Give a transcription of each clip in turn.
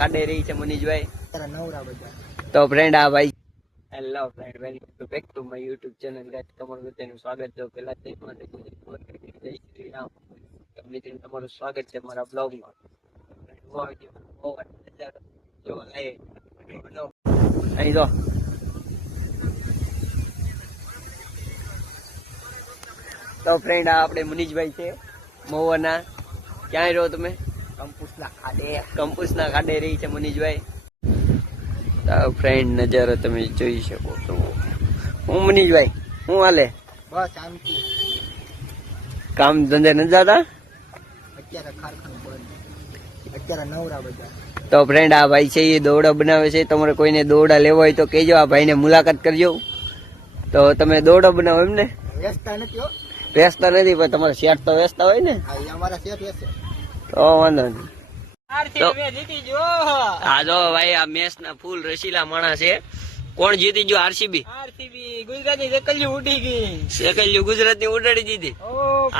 કાઢી રહી છે મનીષભાઈ. તો ફ્રેન્ડ આ ભાઈ hello friend welcome to back to my YouTube channel. Guys તમારું બધાનું સ્વાગત છે. પહેલા જય માતાજી જય શ્રી રામ. તમને તમારું સ્વાગત છે મારા બ્લોગમાં. અહીં જો તો ફ્રેન્ડ આ આપણે મનીષભાઈ છે મહુવાના. ક્યાંય રહો તમે? કંપુસના ખાડે રહી છે મનીષભાઈ. તો ફ્રેન્ડ નજારો તમે જોઈ શકો છો. હું મનીષભાઈ હું હાલે? બસ શાંતિ. કામ ધંધે નથી જતા? અત્યારે કારખાનું બંધ, અત્યારે નવરા બધા. તો ફ્રેન્ડ આ ભાઈ છે એ દોરડા બનાવે છે. તમારે કોઈને દોરડા લેવા હોય તો કહેજો, આ ભાઈને મુલાકાત કરજો. તો તમે દોરડા બનાવો એમ ને? વેચતા નથી હો. વેચતા નથી પણ તમારે શેઠ તો વેચતા હોય ને? અમારા શેઠ વેચે. તો વાંધો નહીં. હા જો ભાઈ આ મેચ ના ફૂલ રસીલા માણસ છે. કોણ જીતી ગયો? આરસીબી. ગુજરાતની સેકલ્યું ઉડી ગઈ. સેકલ્યું ગુજરાતની ઉડાડી દીધી.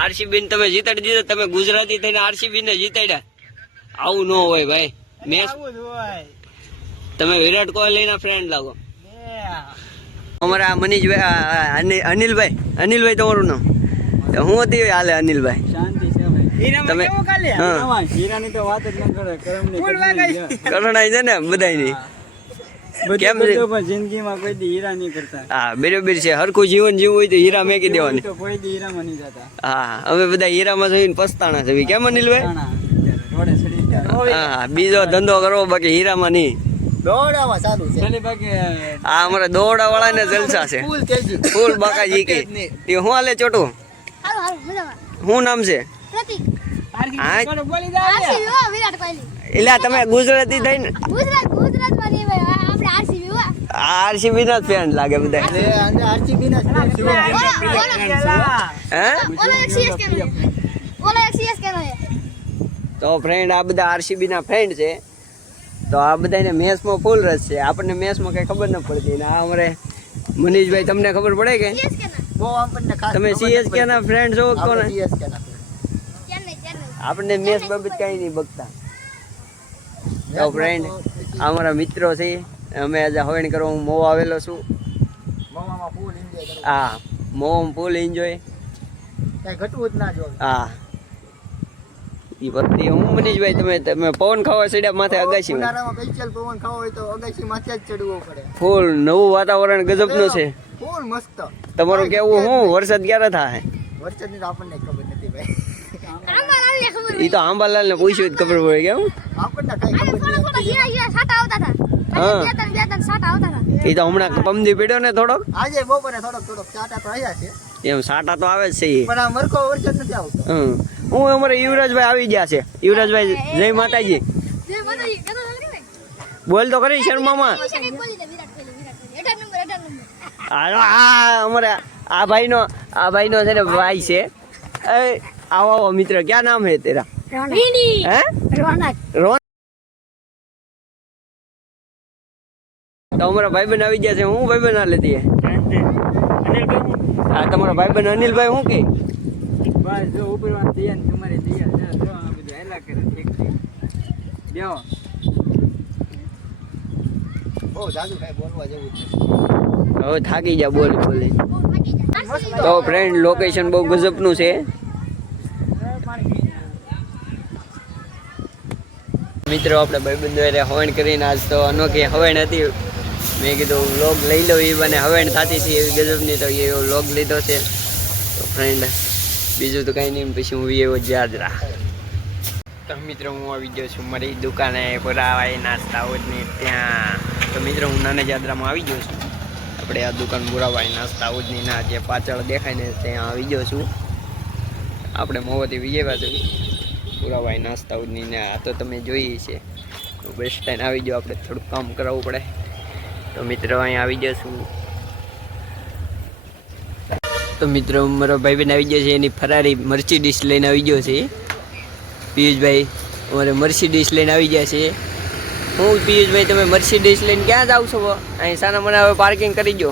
આરસીબી ને તમે જીતાડી દીધા. તમે ગુજરાતી થઈને આરસીબી ને જીતાડ્યા. આવું ન હોય ભાઈ. મેચ તમે વિરાટ કોહલી ના ફ્રેન્ડ લાગો. અમારા મનીષભાઈ અનિલભાઈ તમારું નામ હું હતી હાલે? અનિલભાઈ તમે હીરાની તો વાત જ ન કરે. કરણાઈ છે ને બધાની. કેમ જિંદગીમાં કોઈ દી હીરા નહીં કરતા. હા બરોબર છે. હરખું જીવન જીવવું હોય તો હીરા મેકી દેવાની. કોઈ દી હીરામાં નહીં જતા. હા અમે બધા હીરામાં જઈને પસ્તાણા છે. કેમ અનિલભાઈ? હા બીજો ધંધો કરવો બાકી હીરામાં નહીં. દોડામાં સારું છે. હા અમારે દોડા વાળા ને જલસા છે. ફૂલ બાકાજી કે હું હાલે ચોટું? શું નામ છે? એટલે તમે ગુજરાતી થઈને આરસીબી ના ફેન લાગે બધા. તો ફ્રેન્ડ આ બધા આરસીબી ના ફ્રેન્ડ છે. તો આ બધાને મેચમાં ફૂલ રસ છે. આપણને મેચમાં કઈ ખબર ન પડતી. ને આ અમારે મનીષભાઈ તમને ખબર પડે કે? તમે સીએસકે ના ફ્રેન્ડ છો કોને? આપણને મેચ બાબત કઈ નહીં બગતા. તો ફ્રેન્ડ અમારા મિત્રો છે. અમે આજે હવેણ કરવા હું મોવા આવેલો છું. હા મોવામાં ફૂલ એન્જોય. હા એ વખતે હું મનીષભાઈ તમે પવન ખાવા ચડ્યા માથે અગાસી પવન ખાવા હોય તો અગાસી માથે જ ચડવું પડે. ફૂલ નવું વાતાવરણ ગજબનું છે. ફૂલ મસ્ત. તમારું કેવું હું વરસાદ ક્યારે થાય? વરસાદની તો આપણને ખબર નથી ભાઈ. એ તો આંબાલાલ ને પૂછ્યું ખબર પડે. કેમ આપણને કઈ ખબર નથી. એ તો હમણાં પમદી પડ્યો ને થોડોક. આજે બપોરે થોડોક ચાટા તો આવ્યા છે. એમ સાટા તો આવે જ છે. પણ આ મરકો વરસાદ નથી આવતો. હું અમારે યુવરાજભાઈ આવી ગયા છે. યુવરાજભાઈ જય માતાજી. બોલ તો કરી શર્મામાં. અમારે આ ભાઈ નો છે ને ભાઈ છે. આવો મિત્ર ક્યાં નામ હે તેરા? તો અમારા ભાઈબંધ આવી ગયા છે. હું ભાઈબંધ ના લેતી હા તમારા ભાઈબંધ અનિલભાઈ હું કે હવે થાકી જા બોલ બોલે. તો ફ્રેન્ડ લોકેશન બહુ ગજબનું છે. મિત્રો આપણે ભાઈબંધો હવણ કરીને આજ તો અનોખી હવણ હતી. મેં કીધું વ્લોગ લઈ લો. એ બને હવણ થતી હતી એવી ગજબની તો એ વ્લોગ લીધો છે. તો ફ્રેન્ડ બીજું તો કંઈ નહીં. પછી હું એવો જાદરા. તો મિત્રો હું આવી ગયો છું મારી દુકાને પુરાવાઈ નાસ્તા ઉજની ત્યાં. તો મિત્રો હું નાના જાદરામાં આવી ગયો છું. આપણે આ દુકાન પુરાવાઈ નાસ્તા ઉજની ના જે પાછળ દેખાય ને ત્યાં આવી ગયો છું. આપણે મોવાથી વિજય બાજુ પુરાવાઈ નાસ્તા ઉજની ને આ તો તમે જોઈએ છે. બસ સ્ટેન્ડ આવી ગયો. આપણે થોડુંક કામ કરાવવું પડે. તો મિત્રો અહીંયા આવી ગયો છું. તો મિત્રો મારો ભાઈબંધ આવી ગયો છે. એની ફરારી મર્સિડીઝ લઈને આવી ગયો છે. પિયુષભાઈ અમારે મર્સિડીઝ લઈને આવી ગયા છે. હું પિયુષભાઈ તમે મર્સિડીઝ લઈને ક્યાં જાવ છો? અહીં સાના મને હવે પાર્કિંગ કરી દો.